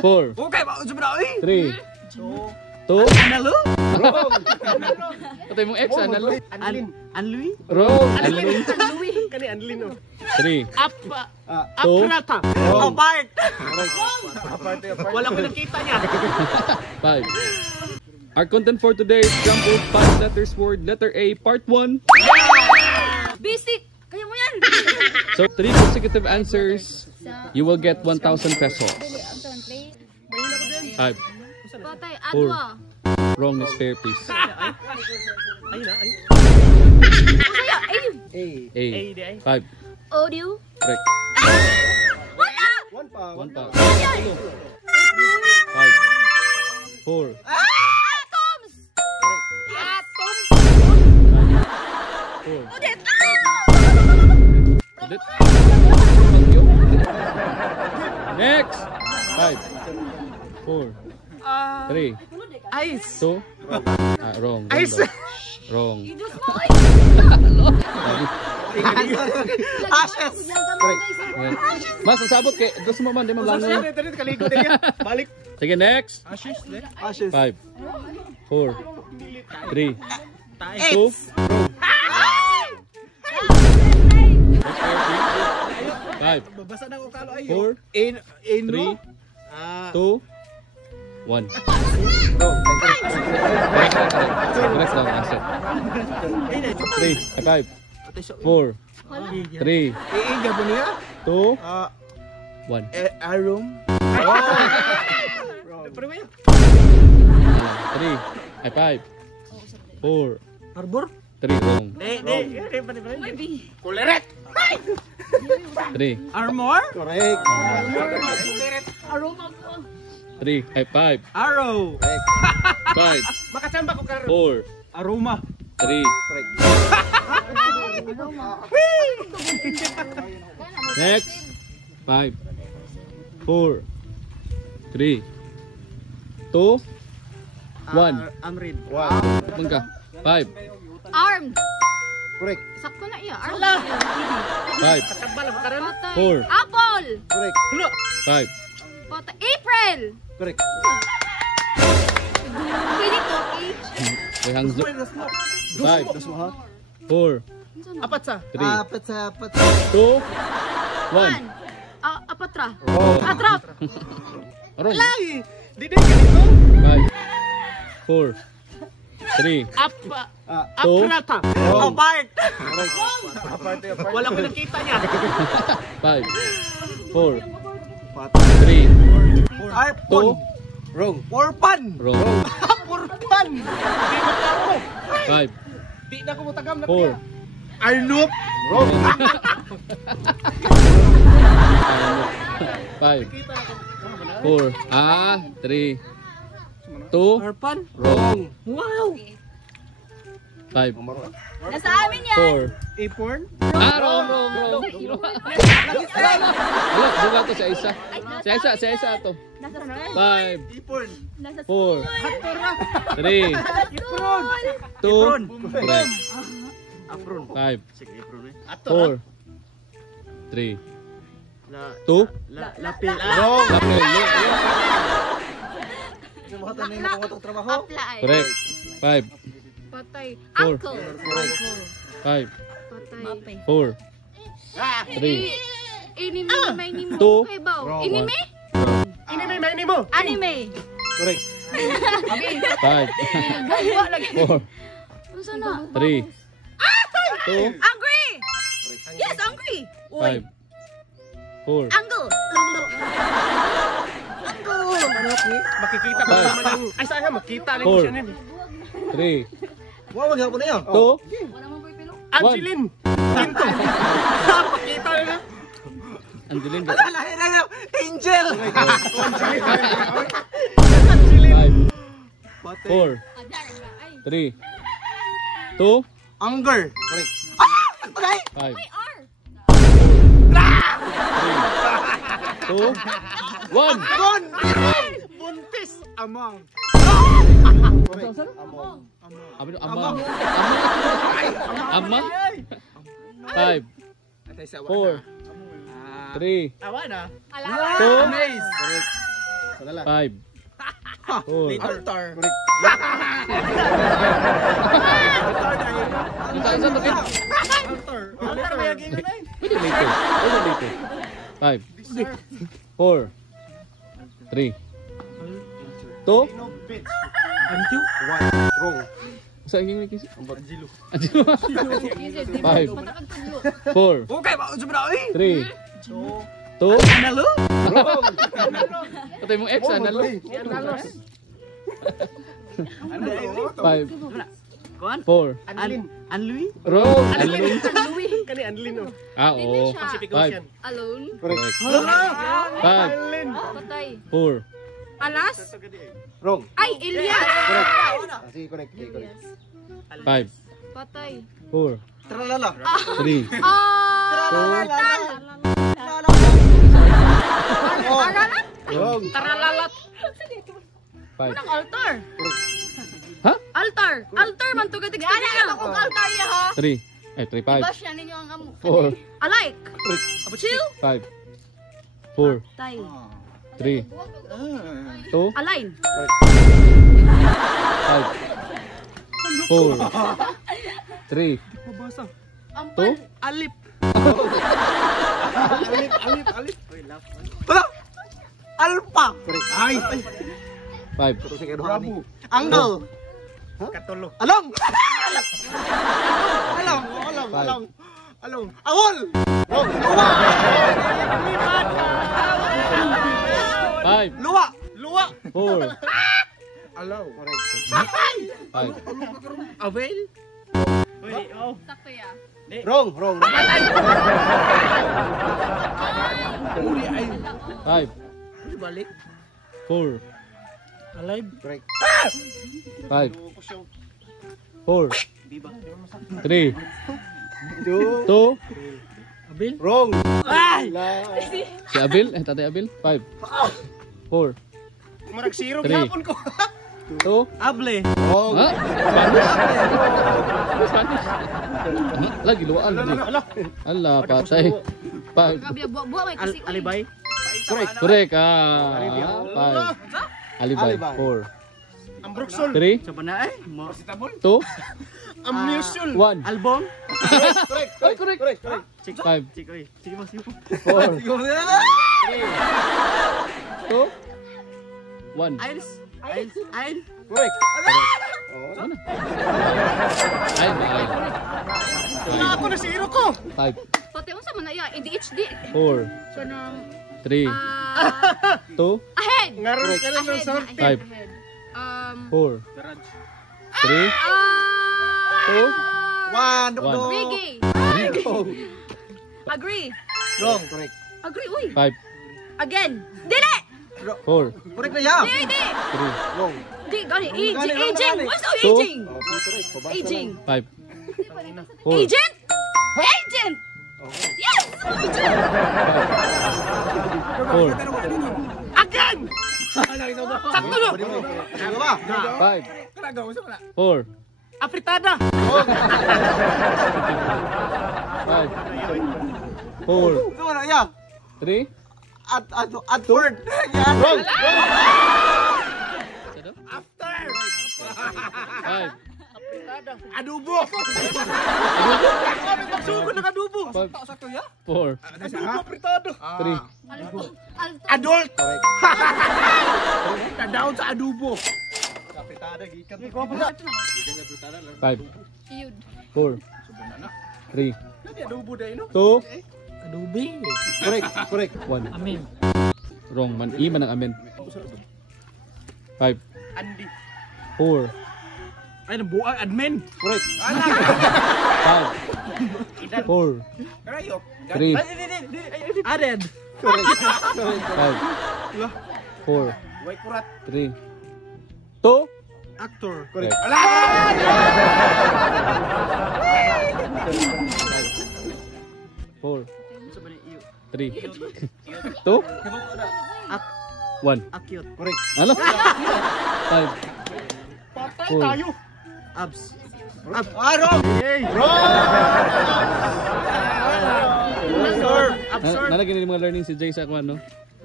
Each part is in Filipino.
4, Okay, ba sa bra eh. 3, 2. Analo? Ito yung ex, analo? Anlui? Wrong. Anlin. Kani Anlin oh. 3, Aprata. Oh, Bart. Wala ko nakita niya. 5. Our content for today is jumbled 5 letters word. Letter A, part 1. Basic! Kaya mo yan! So 3 consecutive answers, you will get 1,000 pesos. 5. Patay, 4. adwa. Wrong is fair, please. Ayun na, ayun. Masaya, A. 5. audio. Correct. Wala! 1 pa. 5. 4. Atoms! Atoms! 4. Ulit! Ulit. Next. 5. 4. 3. Ice. 2. Wrong. Ice. Wrong. Diyos mo! Ashes. Mas, nasabot kay gusto mo man, di mo lang. Kaligo din yan. Balik. Sige, next. Ashes. 5. 4. 3. 2. Five. Babasa na ko kalo ayo. 4. In 3. 2. 1. Correct lang, asset. 3. 5. 4. 3. Iiga po niya? 2. 1. Arum. 3. 5. 4. Harbor? 3. Wrong. Kuleret. 3. Armor? Correct. Aroma ko. 3. 5. Arrow. 5. Makachamba ko karo. 4. Aroma. 3. Next. 5. 4. 3. 2. 1. Amrid. Abang ka. 5. Armed. Correct. Sakto na iya. Armed. 5. Kachamba lang ko karo. Patay. 4. Apple. Correct. 5. Patay. April. Correct. Pili ko. H. May hangzo. 5. Gusto mo ha? 4. Apat sa. 3. Apat sa apat. 2. 1. Apatra. Oh. Atrap. Wrong. Lagi. Di din ganito. 5. 4. 3. Aprata. Oh, Bart. Correct. Wala ko nakita niya. 5. 4. 3. Arpon. 2. Wrong. Porpan. Wrong. Porpan. Di mo klaro. 5. Di na ko mutagam na 4. niya. Arnup. Wrong. 5. 4. 3. 2. Arpan. Wrong. Wow. 5. Nasa amin yan. 4. Apron. Wrong. Buka to sa isa. Sa isa to. Nasa ano? 5. Ipon. Nasa 4. Hatora. 3. Ipron. 2. Ipron. 3. Apron. 5. Sige, Ipron eh. Atora. 4. 3. La 2. lapil. Wrong. Lapel. Gusto mo tanong mo kung itong trabaho? apply. Correct. 5. Patay. 4. Uncle. 5. Patay. 4. 3. Inime. May nimo. 2. Kay Bao. Wrong. Inime? Inime may nimo. Anime. Correct. 5. Gawa lagi. 4. Unsa na? 3. 2. Angry. Yes, angry. 5. 4. Angle. Makikita ko Five. naman ang ay saan nga makita lang Four. siya nin. 3. Wow, maghapon na yun. 2. Wala mo boy pilo. Angeline. Pinto. Pakita na. Angeline. Lahi na nga. Angel. 5. 4. 3. 2. Anger. Correct. 5. May R. 2. 1. Gon. Buntis. Amang. Correct. Among. Ama. Ama. 5. 4. 3. Awa na. Ala. 2. Amaze. Salala. 5, 4, Altar. Correct. Isa bakit? Altar ba yung gingan ay? Pwede later. Pwede later. 5, 4, 3, 2, Anju? Wrong. sa ingin ni Kisi? Anjilo. 5, 4, Okay, ba sa bra eh. 3, 2, Nalo? patay mong X, analo. 5, 4, Anlui? wrong. Kani Anlin oh. Oo. Pacific 5, Ocean. Alone. correct. Anlin. 5, Patay. 4, Alas. Wrong. Ay, Ilya. Correct. Sige, correct. Okay, correct. 5, Patay. 4, Tralala. 3, Tal. Aralat. Wrong. Taralalat. 5. Unang altar. Ha? Altar. Altar man to gatig. Ana ito kung altar ya ha. 3, 3, 5, Bash na ninyo ang amo. 4, Alike. Chill. 5, 4, Tay. 3, 2, Align. 5, 4, 3, Mabasa. Ampal. Alip. Alip. Wala. Alpha. Correct. Ay. 5, Sige, Bravo. Angle. Katulo. Along. Along. Awol. Wrong. 5, Luwa. 4, Alaw. Correct. 5, Avail? Wait, oh. Sakto ya. Wrong. 5, Balik. 4, Alive. Correct. 5, 4, 3, 2, Abil? Wrong. si Abil, tatay Abil, 5, 4, Marag zero. 3, Gapon ko. 2, Able. Wrong. ha? Spanish? Lagi luwaan. Ala, patay. 5, Grabe buwa may kasi. Alibay. correct, 5, Alibay, 4, Ambroxol. 3, Sa na eh. 2, Ammusul. 1, Album. Correct. Ay, correct. 5, Sige, sige mas yun. 4, 2, 1. Ails. Correct. Ano? Ay, ay. Ako na zero ko. 5, Pati mo sa man ya ADHD. 4, So nang 3, 2, ahead. Ngaron ka na ng Ahead. sound. 5, 4, 3, 1. Reggae. Agree. Wrong. Correct. Agree, uy. 5, Again. Dili. 4, Correct na yan. Di. 3, Wrong. Di, gani. Aging. Gani. What's Two. aging? Oh, sige, correct. Pabasa Aging. 5, 4, Agent? Agent! Yes! Agent! 4, Again! Sakto no! lang. Ano ba? 5, Kanagaw sa wala. 4, Afritada. 5, 4, Ano na yan? 3, At word. Yan. Wrong. After. 5, Adobo. Sugo ng adobo. 4, Adobo apretado. 3, Adult. Kadaon sa adobo. 5, Yun. 4, 3, Adobo dahil no? 2, Adobe. Correct. 1. Amin. Wrong man. Iman ang amen. 5, Andy. 4, Ay, nabuang admin. Correct. 5, 4, 3, Added. Correct. 5, 4, Way kurat. 3, 2, Actor. Correct. 4, 3, 2, 1. Acute. Correct. Ano? 5, Patay 4, tayo. Abs. Wrong. Absurd. Absurd. nalagyan din mga learning si Jay sa kwan, no?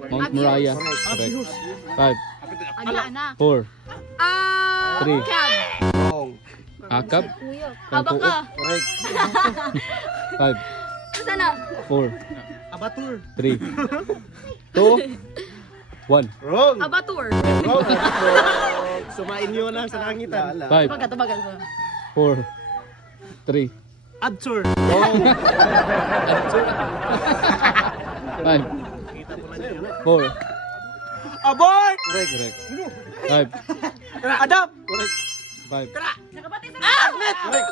Mount Moriah. Correct. 5, Agla na. 4, Three. Cab. Wrong. Akab. Abaka. Correct. 5, Saan na? 4, Abatur. 3, 2, 1. Wrong. Abatur. Wrong. Sumain nyo na sa langitan. 5, Tabagan ko. 4, 3, Adsur. 5, 4. Abort! Correct. 5, Adap! Correct. 5, Nakapatid sa Correct.